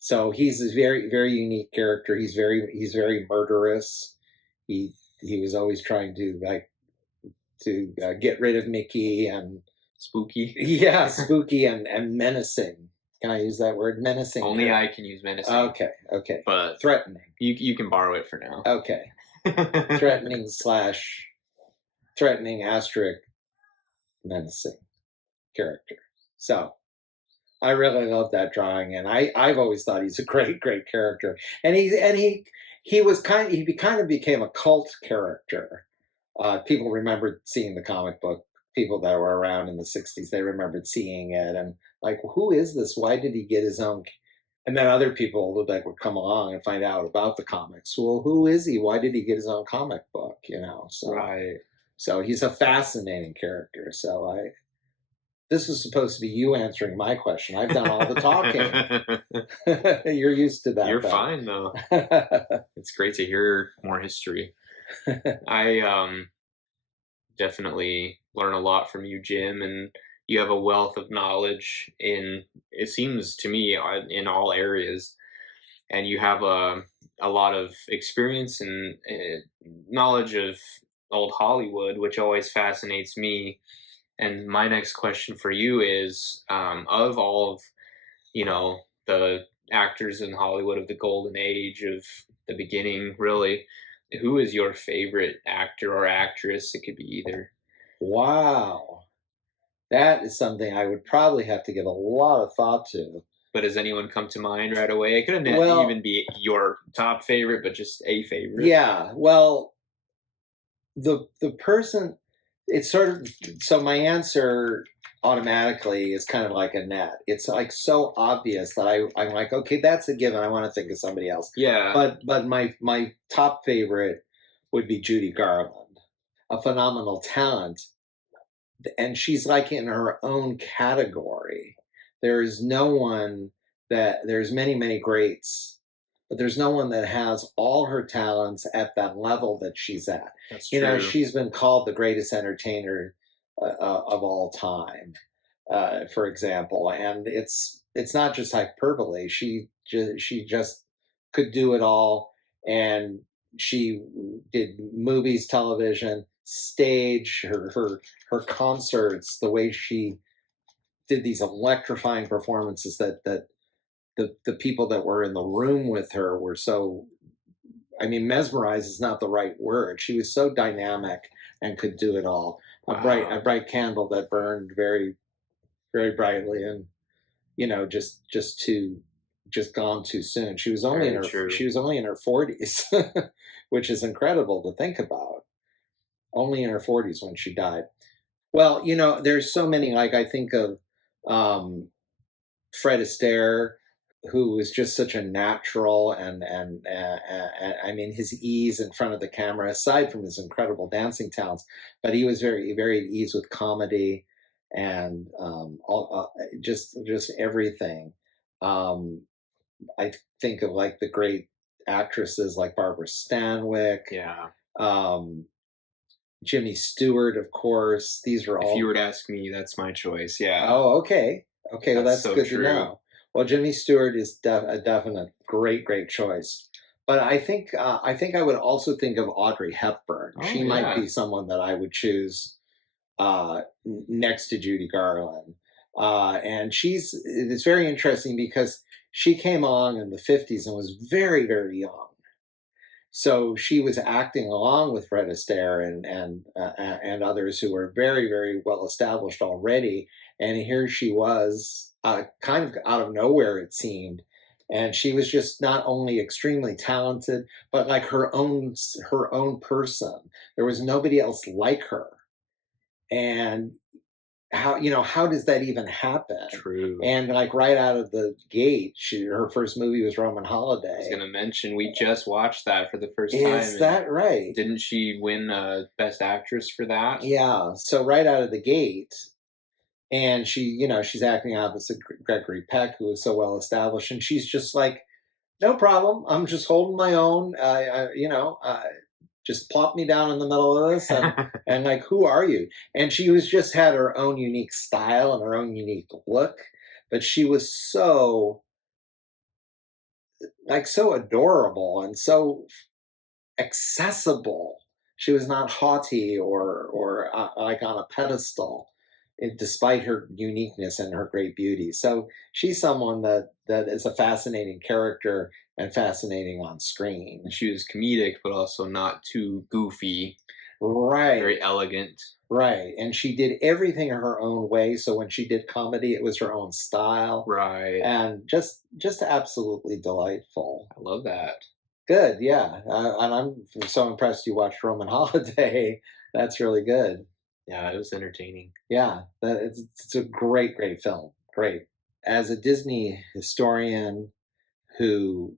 So he's a very, very unique character. He's very murderous. He was always trying to get rid of Mickey, and spooky. Yeah, spooky and menacing. Can I use that word? Menacing. Only I can use menacing. Okay. But threatening. You can borrow it for now. Okay. Threatening asterisk menacing character. So I really love that drawing, and I've always thought he's a great character. And he kind of became a cult character. People remembered seeing the comic book. People that were around in the 60s, they remembered seeing it and like, who is this? Why did he get his own? And then other people would come along and find out about the comics. Well, who is he? Why did he get his own comic book? So, right. So he's a fascinating character. So this was supposed to be you answering my question. I've done all the talking. You're used to that. You're fine though. It's great to hear more history. I definitely learn a lot from you, Jim, and you have a wealth of knowledge it seems to me, in all areas, and you have a lot of experience and knowledge of old Hollywood, which always fascinates me. And my next question for you is, of all of the actors in Hollywood of the golden age, of the beginning, really, who is your favorite actor or actress? It could be either. Wow. That is something I would probably have to give a lot of thought to. But does anyone come to mind right away? It couldn't even be your top favorite, but just a favorite. Yeah. Well, the person, it's sort of, so my answer automatically is kind of like a net. It's like so obvious that I'm like, okay, that's a given. I want to think of somebody else. Yeah. But my top favorite would be Judy Garland, a phenomenal talent, and she's like in her own category. There is no one that, there's many greats, but there's no one that has all her talents at that level that she's at. That's You know, true. she's been called the greatest entertainer of all time, for example, and it's not just hyperbole. She just could do it all, and she did movies, television, stage, her concerts, the way she did these electrifying performances that the people that were in the room with her were so, I mean, mesmerized is not the right word. She was so dynamic and could do it all. Wow. A bright candle that burned very brightly, and you know, just gone too soon. She was only Very in her true. she was only in her 40s, which is incredible to think about. Only in her 40s when she died. Well, you know, there's so many. Like I think of um, Fred Astaire, who was just such a natural, and I mean his ease in front of the camera, aside from his incredible dancing talents, but he was very at ease with comedy and just everything. Um, I think of like the great actresses like Barbara Stanwyck, Yeah. Jimmy Stewart, of course. These are If all. you were to ask me, that's my choice. Yeah. Oh, okay. Okay, well, That's that's so good to true. know. Well, Jimmy Stewart is a definite great choice. But I think I would also think of Audrey Hepburn. Oh, She might yeah. be someone that I would choose next to Judy Garland. And it's very interesting because she came along in the 50s and was very young. So she was acting along with Fred Astaire and others who were very well established already, and here she was, kind of out of nowhere it seemed, and she was just not only extremely talented, but like her own person. There was nobody else like her, and how, you know, how does that even happen? True. And like right out of the gate, her first movie was Roman I was Holiday. gonna mention we just watched that for the first time. Is that right? Didn't she win Best Actress for that? Yeah. So right out of the gate, and she, you know, she's acting opposite Gregory Peck, who is so well established, and she's just like, no problem. I'm just holding my own. You know, just plop me down in the middle of this, and like, who are you? And she was just had her own unique style and her own unique look, but she was so so adorable and so accessible. She was not haughty or like on a pedestal, despite her uniqueness and her great beauty. So she's someone that is a fascinating character and fascinating on screen. She was comedic, but also not too goofy. Right. Very elegant. Right. And she did everything her oon way. So when she did comedy, it was her own style. Right. And just absolutely delightful. I love that. Good, yeah. And I'm so impressed you watched Roman Holiday. That's really good. Yeah, it was entertaining. Yeah, it's a great film. Great. As a Disney historian who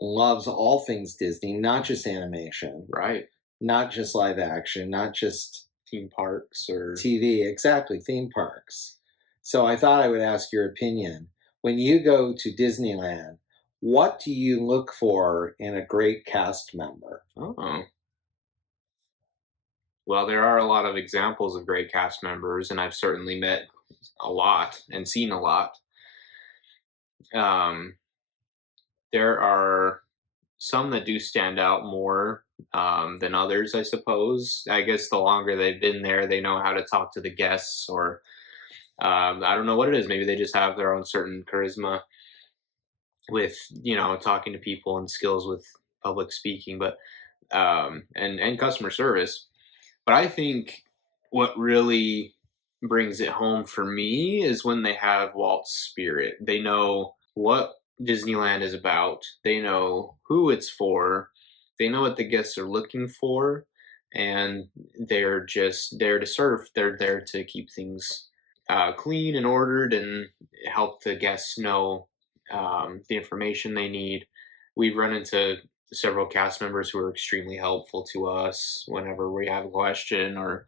loves all things Disney, not just animation, Right. not just live action, not just Theme parks or TV, exactly, theme parks. So I thought I would ask your opinion. When you go to Disneyland, what do you look for in a great cast member? Oh. Well, there are a lot of examples of great cast members, and I've certainly met a lot and seen a lot. There are some that do stand out more than others, I suppose. I guess the longer they've been there, they know how to talk to the guests, or I don't know what it is. Maybe they just have their own certain charisma with, you know, talking to people and skills with public speaking, but and customer service. But I think what really brings it home for me is when they have Walt's spirit. They know what Disneyland is about. They know who it's for. They know what the guests are looking for. and they're just there to serve. They're there to keep things clean and ordered and help the guests know the information they need. We've run into several cast members who are extremely helpful to us whenever we have a question, or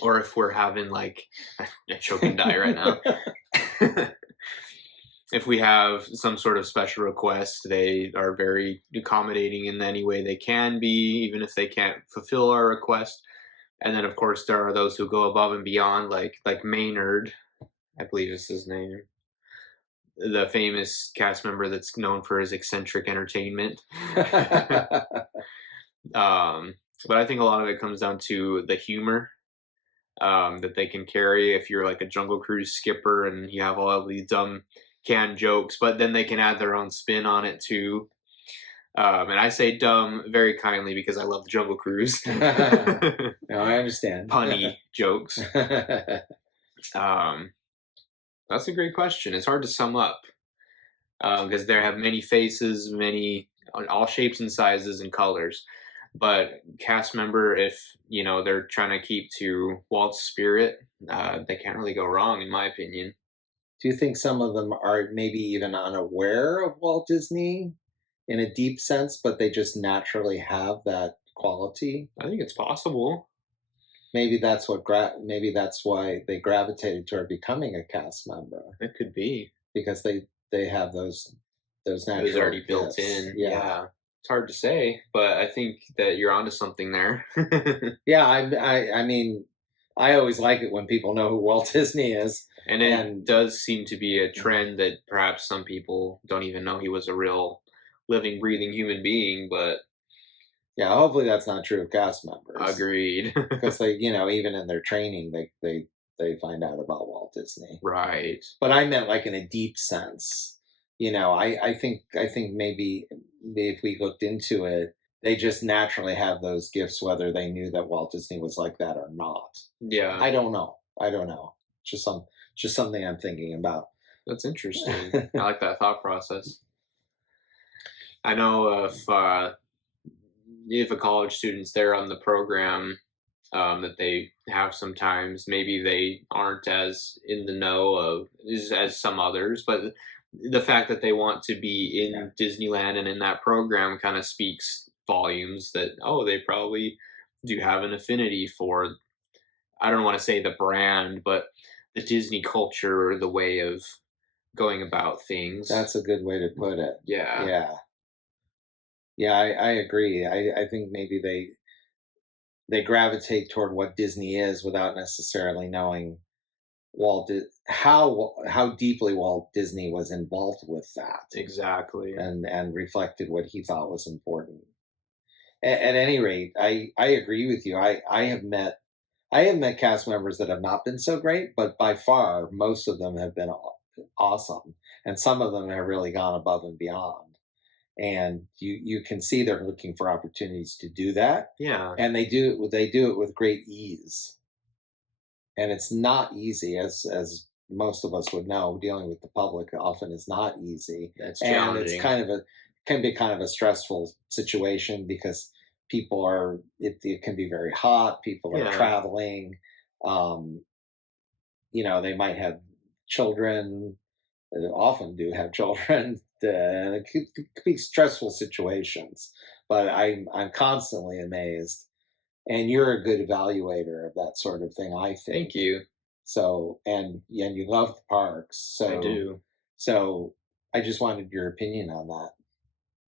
or if we're having like I choke and die right now. If we have some sort of special request, they are very accommodating in any way they can be, even if they can't fulfill our request. And then, of course, there are those who go above and beyond, like Maynard, I believe is his name, the famous cast member that's known for his eccentric entertainment. But I think a lot of it comes down to the humor that they can carry. If you're like a Jungle Cruise skipper and you have all of these dumb canned jokes, but then they can add their own spin on it too. And I say dumb very kindly because I love the Jungle Cruise. No, I understand. Punny jokes. That's a great question. It's hard to sum up because there have many faces, many all shapes and sizes and colors. But cast member, if they're trying to keep to Walt's spirit, they can't really go wrong, in my opinion. Do you think some of them are maybe even unaware of Walt Disney in a deep sense, but they just naturally have that quality? I think it's possible. Maybe that's why they gravitated toward becoming a cast member. It could be because they have those natural Those already built gifts. in. Yeah. It's hard to say, but I think that you're onto something there. Yeah, I mean, I always like it when people know who Walt Disney is. And it does seem to be a trend that perhaps some people don't even know he was a real living, breathing human being, but yeah, hopefully that's not true of cast members. Agreed. Because they, even in their training, they find out about Walt Disney. Right. But I meant like in a deep sense. I think maybe if we looked into it, they just naturally have those gifts, whether they knew that Walt Disney was like that or not. Yeah. I don't know. Just something I'm thinking about. That's interesting. I like that thought process. I know if a college student's there on the program that they have sometimes, maybe they aren't as in the know of as some others, but the fact that they want to be in Disneyland and in that program kind of speaks volumes that, they probably do have an affinity for, I don't want to say the brand, but the Disney culture or the way of going about things. That's a good way to put it. Yeah. Yeah, I agree. I think maybe they gravitate toward what Disney is without necessarily knowing how deeply Walt Disney was involved with that. Exactly. And reflected what he thought was important. At any rate, I agree with you. I have met cast members that have not been so great, but by far most of them have been awesome, and some of them have really gone above and beyond. And you can see they're looking for opportunities to do that. Yeah. And they do it with great ease. And it's not easy, as most of us would know. Dealing with the public often is not easy. That's challenging. And it's can be kind of a stressful situation because people are. It can be very hot. People are traveling. They might have children. They often do have children. It could be stressful situations, but I'm constantly amazed. And you're a good evaluator of that sort of thing, I think. Thank you. So, and you love the parks. So I do. So I just wanted your opinion on that.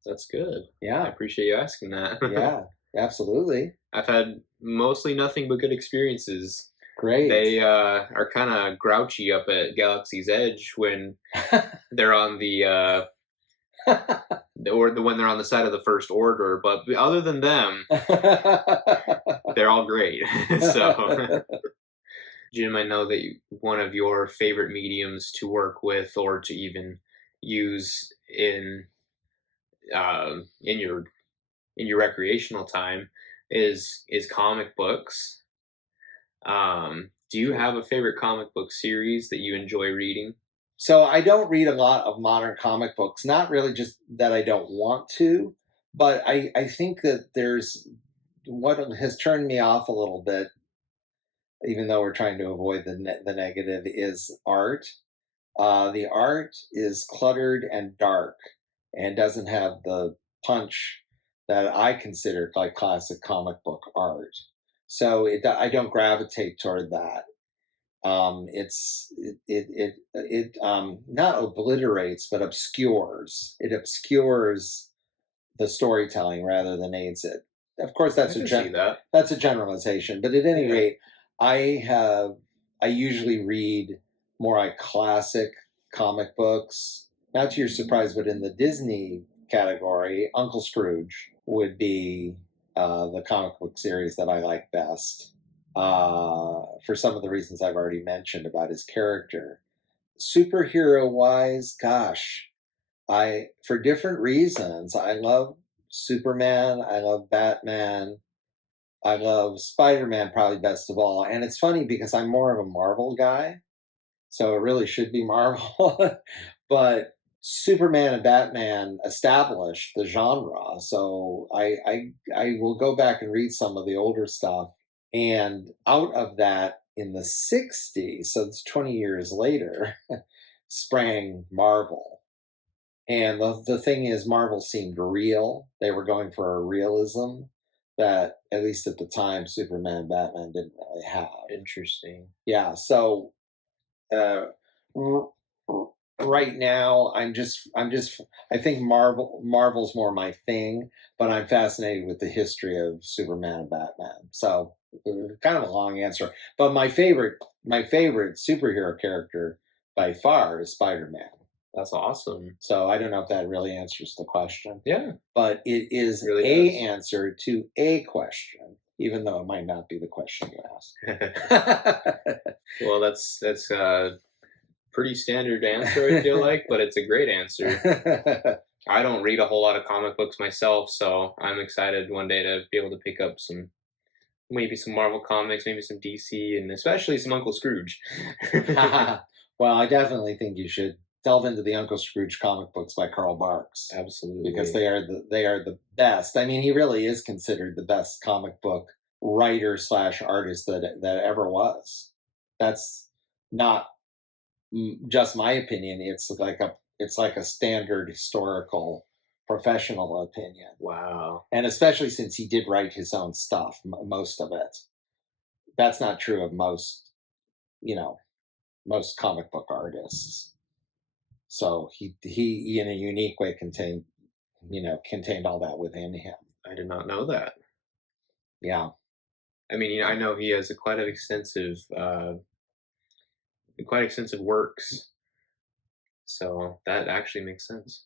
That's good. Yeah. I appreciate you asking that. Yeah, absolutely. I've had mostly nothing but good experiences. Great. They are kind of grouchy up at Galaxy's Edge when they're on the when they're on the side of the First Order, but other than them, they're all great. So, Jim, I know that one of your favorite mediums to work with or to even use in your recreational time is comic books. Do you have a favorite comic book series that you enjoy reading? So I don't read a lot of modern comic books, not really just that I don't want to, but I think that there's what has turned me off a little bit, even though we're trying to avoid the negative, is art. The art is cluttered and dark and doesn't have the punch that I consider like classic comic book art. So I don't gravitate toward that. It not obliterates, but obscures. It obscures the storytelling rather than aids it. Of course, I can see that. that's a generalization, but at any rate, I usually read more like classic comic books. Not to your surprise, but in the Disney category, Uncle Scrooge would be the comic book series that I like best. For some of the reasons I've already mentioned about his character. Superhero wise, gosh, for different reasons, I love Superman, I love Batman, I love Spider-Man probably best of all. And it's funny because I'm more of a Marvel guy, so it really should be Marvel. But Superman and Batman established the genre, so I will go back and read some of the older stuff. And out of that, in the 60s, so it's 20 years later, sprang Marvel. And the thing is, Marvel seemed real. They were going for a realism that, at least at the time, Superman and Batman didn't really have. Interesting. Yeah, so right now, I think Marvel's more my thing, but I'm fascinated with the history of Superman and Batman. So kind of a long answer, but my favorite superhero character by far is Spider-Man. That's awesome. So I don't know if that really answers the question. Yeah. But it is really answer to a question, even though it might not be the question you asked. Well, that's pretty standard answer, I feel like, but it's a great answer. I don't read a whole lot of comic books myself, so I'm excited one day to be able to pick up maybe some Marvel comics, maybe some DC, and especially some Uncle Scrooge. Well, I definitely think you should delve into the Uncle Scrooge comic books by Carl Barks. Absolutely. Because they are the best. I mean, he really is considered the best comic book writer / artist that ever was. That's not just my opinion. It's like a standard historical professional opinion. Wow. And especially since he did write his own stuff, most of it. That's not true of most comic book artists. So he in a unique way contained all that within him. I did not know that. Yeah. I mean, I know he has quite extensive works, so that actually makes sense.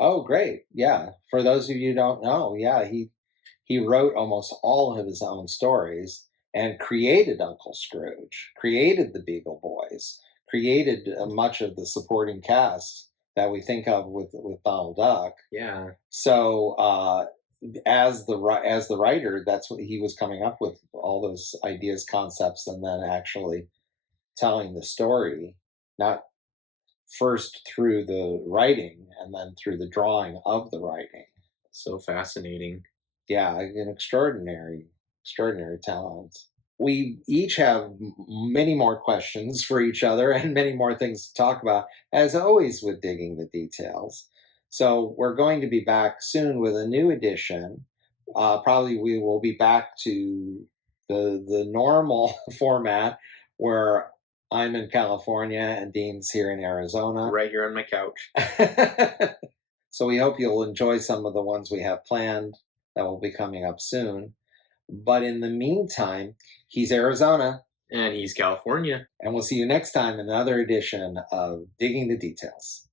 Oh, great! Yeah. For those of you who don't know, yeah, he wrote almost all of his own stories and created Uncle Scrooge, created the Beagle Boys, created much of the supporting cast that we think of with Donald Duck. Yeah. So as the writer, that's what he was coming up with, all those ideas, concepts, and then actually telling the story, not first through the writing and then through the drawing of the writing. So fascinating. Yeah, an extraordinary talent. We each have many more questions for each other and many more things to talk about, as always with Digging the Details. So we're going to be back soon with a new edition. Probably we will be back to the normal format where I'm in California and Dean's here in Arizona. Right here on my couch. So we hope you'll enjoy some of the ones we have planned that will be coming up soon. But in the meantime, he's Arizona. And he's California. And we'll see you next time in another edition of Digging the Details.